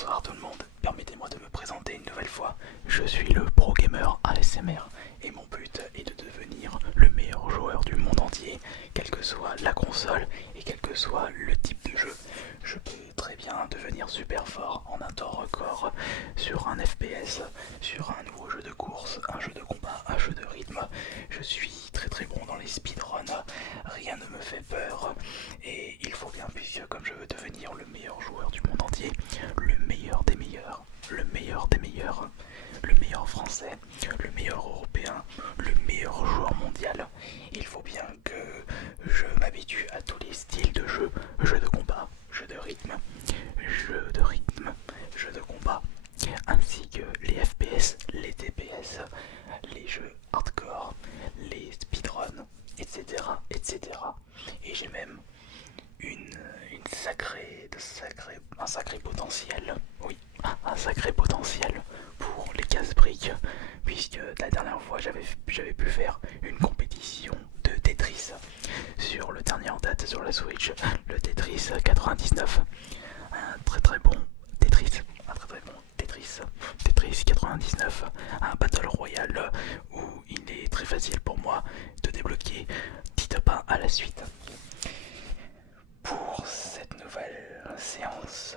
Bonsoir tout le monde, permettez-moi de me présenter une nouvelle fois. Je suis le Pro Gamer ASMR et mon but est de devenir le meilleur joueur du monde entier, quelle que soit la console et quel que soit le type de jeu. Je peux très bien devenir super fort en un temps record sur un FPS, sur un nouveau jeu de course, un jeu de combat, un jeu de rythme. Je suis très bon dans les speedruns, rien ne me fait peur et il faut bien, puisque comme je veux devenir le meilleur joueur du monde entier, le meilleur des meilleurs, le meilleur des meilleurs, le meilleur français, le meilleur européen, le meilleur joueur mondial, il faut bien que je m'habitue à tous les styles de jeu, jeu de combat, jeu de rythme, jeu de combat, ainsi que les FPS, les TPS, les jeux hardcore, les speedruns, etc. etc. Et j'ai même un sacré potentiel, oui, un sacré potentiel pour les casse-briques, puisque la dernière fois j'avais pu faire une compétition de Tetris sur le dernier en date sur la Switch, le Tetris 99, un très bon Tetris, Tetris 99, un Battle Royale où il est très facile pour moi de débloquer 10 top 1 à la suite. Pour cette nouvelle séance,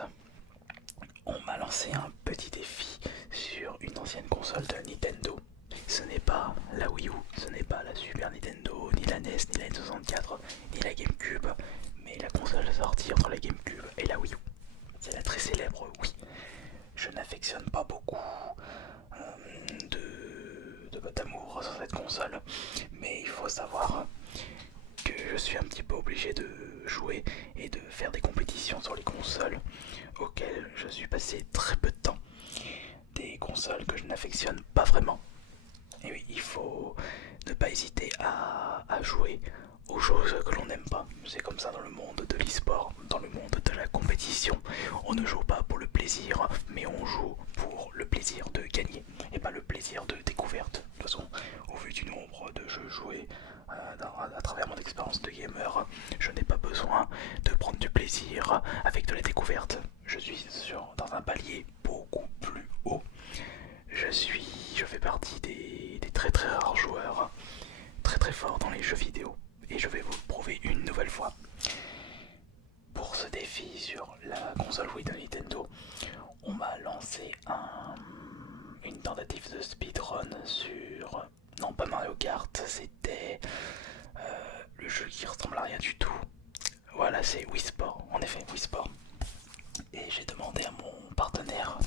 on m'a lancé un petit défi sur une ancienne console de Nintendo. Ce n'est pas la Wii U, ce n'est pas la Super Nintendo, ni la NES, ni la N64, ni la GameCube, mais la console sortie entre la GameCube et la Wii U. C'est la très célèbre Wii. Je n'affectionne pas beaucoup de votre amour sur cette console, mais il faut savoir que je suis un petit peu obligé de jouer et de faire des compétitions sur les consoles auxquelles je suis passé très peu de temps. Des consoles que je n'affectionne pas vraiment. Et oui, il faut ne pas hésiter à jouer aux choses que l'on n'aime pas. C'est comme ça dans le monde de l'e-sport, dans le monde de la compétition. On ne joue pas pour le plaisir, mais on joue pour le plaisir de gagner et pas le plaisir de découverte. De toute façon, au vu du nombre de jeux joués à travers mon expérience de gamer, je n'ai pas besoin de prendre du plaisir avec de la découverte. Je suis dans un palier beaucoup plus haut. Je fais partie des très rares joueurs très forts dans les jeux vidéo et je vais vous le prouver une nouvelle fois. Pour ce défi sur la console Wii de Nintendo, on m'a lancé une tentative de speedrun sur... Non, pas Mario Kart, c'était le jeu qui ressemble à rien du tout. Voilà, c'est Wii Sport, en effet, Wii Sport. Et j'ai demandé à mon partenaire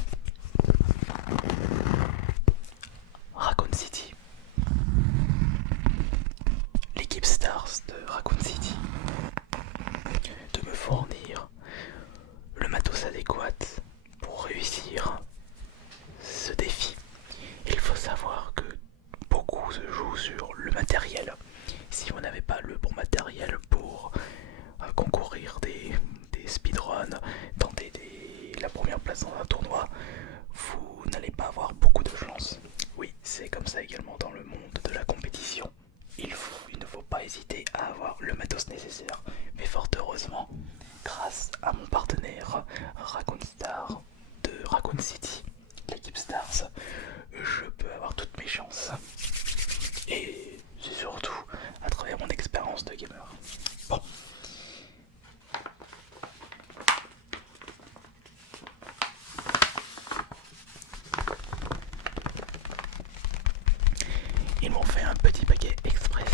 Raccoon City, l'équipe Stars de Raccoon City, de me fournir le matos adéquat pour réussir ce défi. Il faut savoir que beaucoup se jouent sur le matériel. Si vous n'avez pas le bon matériel pour concourir des speedruns, tenter la première place dans un tournoi, vous n'allez pas avoir beaucoup de chance. Oui, c'est comme ça également dans le monde de la compétition. Il ne faut pas hésiter à avoir le matos nécessaire. Mais fort heureusement, grâce à mon partenaire Raccoon Star de Raccoon City, l'équipe Stars, je peux avoir toutes mes chances. Et c'est surtout à travers mon expérience de gamer. Bon. Ils m'ont fait un petit paquet express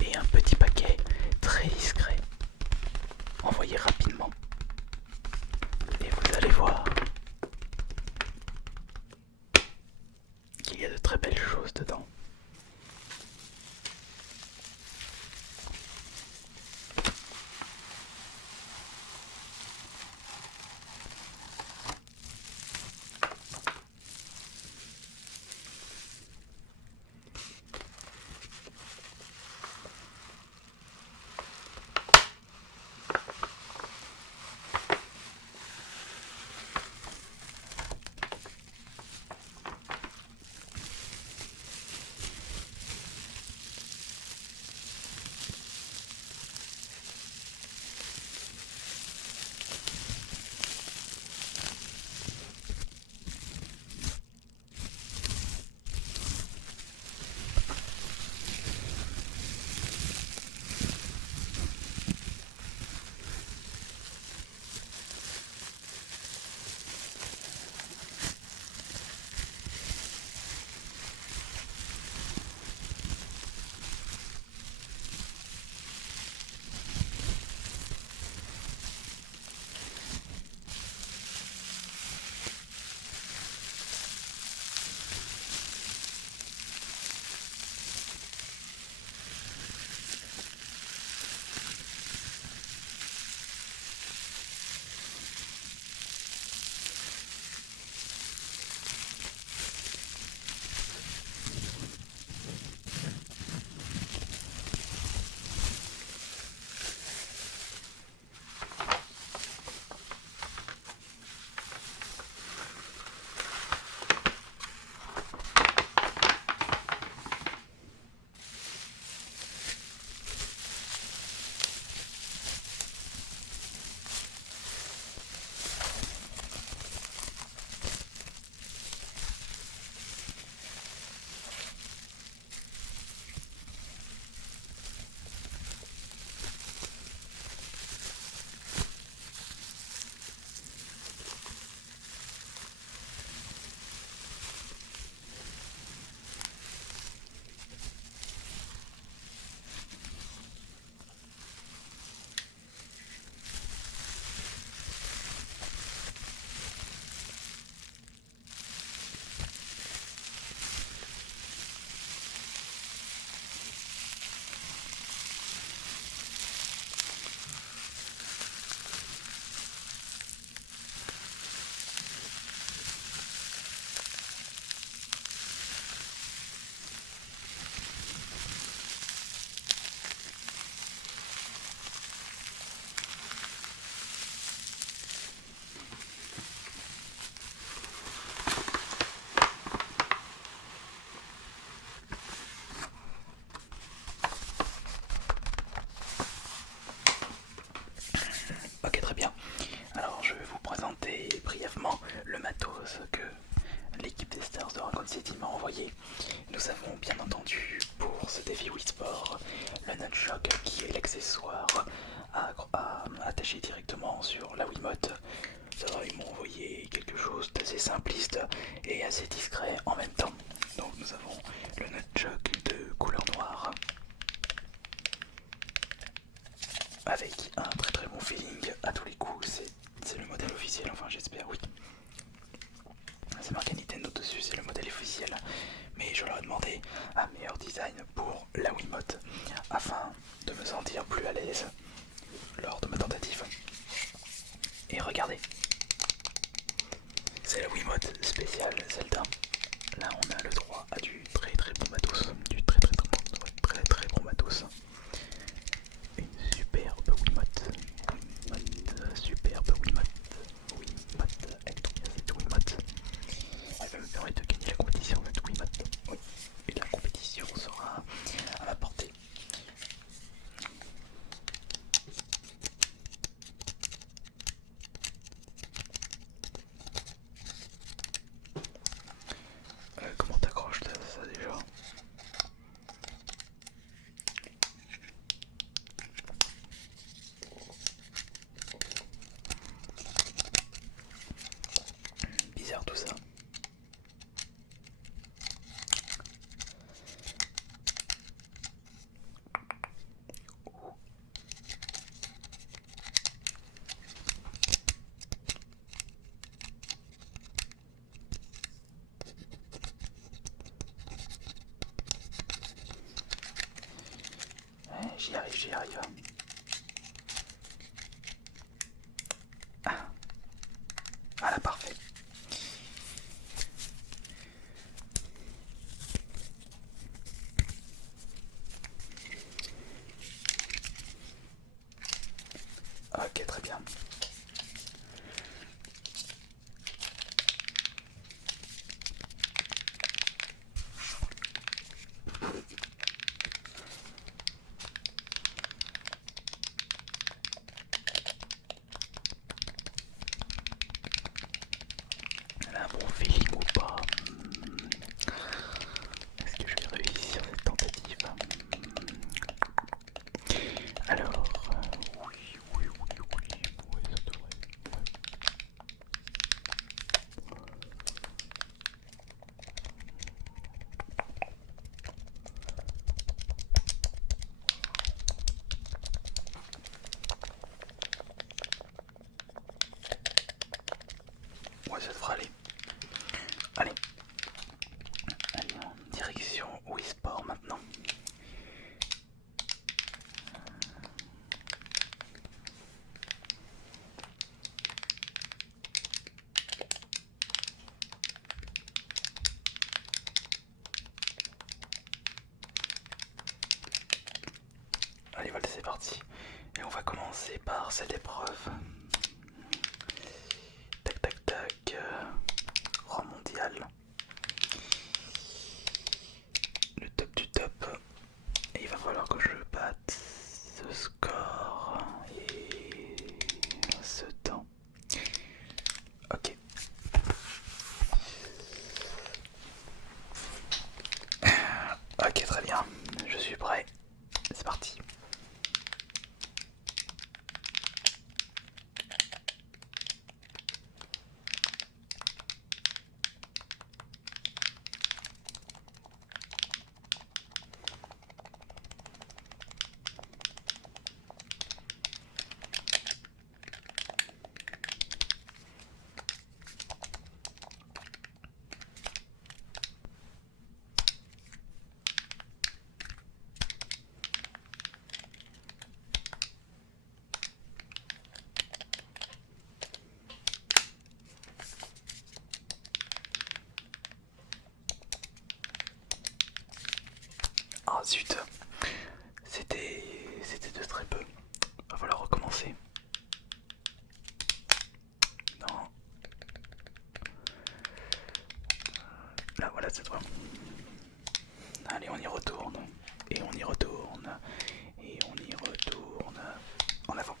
et un petit paquet très discret, envoyé rapidement. Et vous allez voir qu'il y a de très belles choses dedans. simpliste et assez discret en même temps. Donc nous avons le nunchuk de couleur noire avec un très très bon feeling à tous les coups. C'est le modèle officiel, enfin j'espère, oui. C'est marqué Nintendo dessus, c'est le modèle officiel. Mais je leur ai demandé un meilleur design pour la Wiimote afin de me sentir plus à l'aise lors de ma tentative. Et regardez, c'est la Wiimote spéciale Zelda. Là on a le droit à du très très bon matos. Du très très très très bon matos. Une superbe Wiimote. Superbe Wiimote. Wiimote, elle est trop bien cette Wiimote. Elle va me permettre de gagner la compétition cette Wiimote. Oui. Et la compétition sera à ma portée. Comment t'accroches ça déjà? Bizarre tout ça. Ouais, j'y arrive, j'y arrive. Ah, voilà, parfait. Ok, très bien. Elle a un bon feeling ou pas? Est-ce que je vais réussir cette tentative? Alors, oui, oui, oui, oui, oui, ça devrait. Ouais, ça devrait aller. Allez, allez en direction Wii Sport maintenant. Allez, voilà, c'est parti. Et on va commencer par cette épreuve. Tac, tac, tac. Rang mondial. Le top du top. Et il va falloir que je batte ce score et ce temps. Ok. Ok, très bien. Je suis prêt. C'est parti. Ah zut. C'était de très peu. Va falloir recommencer. Non. Là voilà cette fois. Allez, on y retourne. Et on y retourne. Et on y retourne. En avant.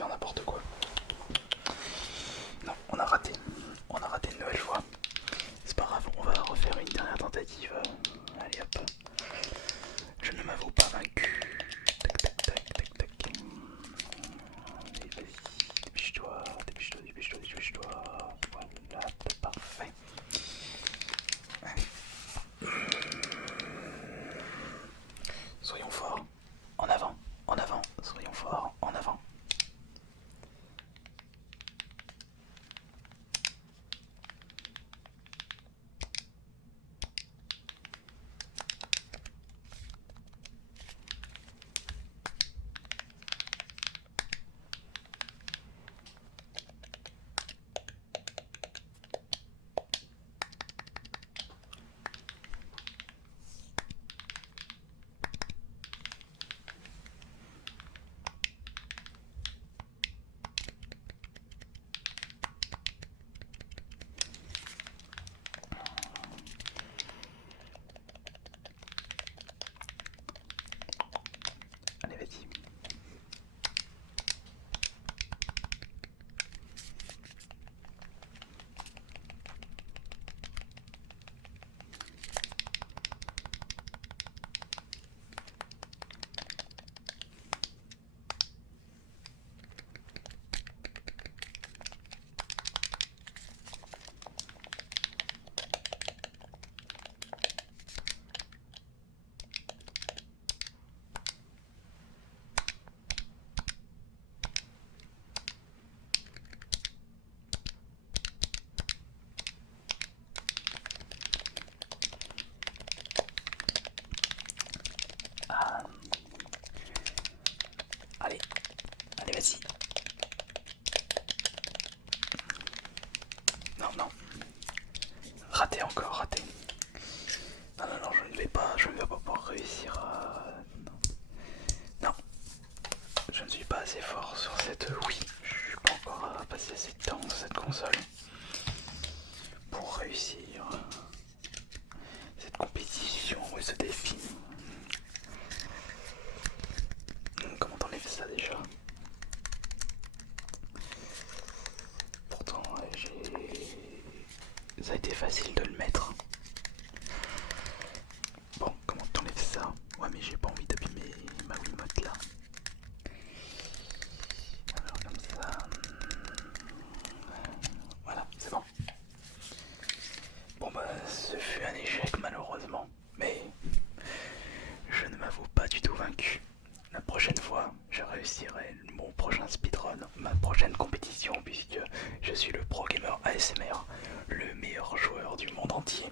faire n'importe quoi. Non, on a raté. On a raté une nouvelle fois. C'est pas grave, on va refaire une dernière tentative. Allez hop. Je ne m'avoue pas vaincu. Tac tac tac tac tac. Allez, vas-y, dépêche-toi, dépêche-toi, dépêche-toi, dépêche-toi. Voilà, parfait. Soyons forts. En avant, soyons forts, en avant. Allez, vas-y. Ah. Allez, allez, vas-y. Non, non. Raté encore, raté. Non, non, non, je ne vais pas pouvoir réussir à... Non, je ne suis pas assez fort sur cette Wii. Je suis pas encore à passer assez de temps sur cette console pour réussir cette compétition et ce défi. Comment t'enlèves ça déjà? Pourtant, ça a été facile de le mettre. Bon, comment t'enlèves ça? Ouais, mais j'ai pas envie d'abîmer ma Wiimote là. Alors, comme ça. Voilà, c'est bon. Bon, bah, ce fut un échec malheureusement. Mais je ne m'avoue pas du tout vaincu. La prochaine fois, je réussirai mon prochain speedrun, ma prochaine compétition, puisque je suis le pro gamer ASMR, le meilleur joueur du monde entier.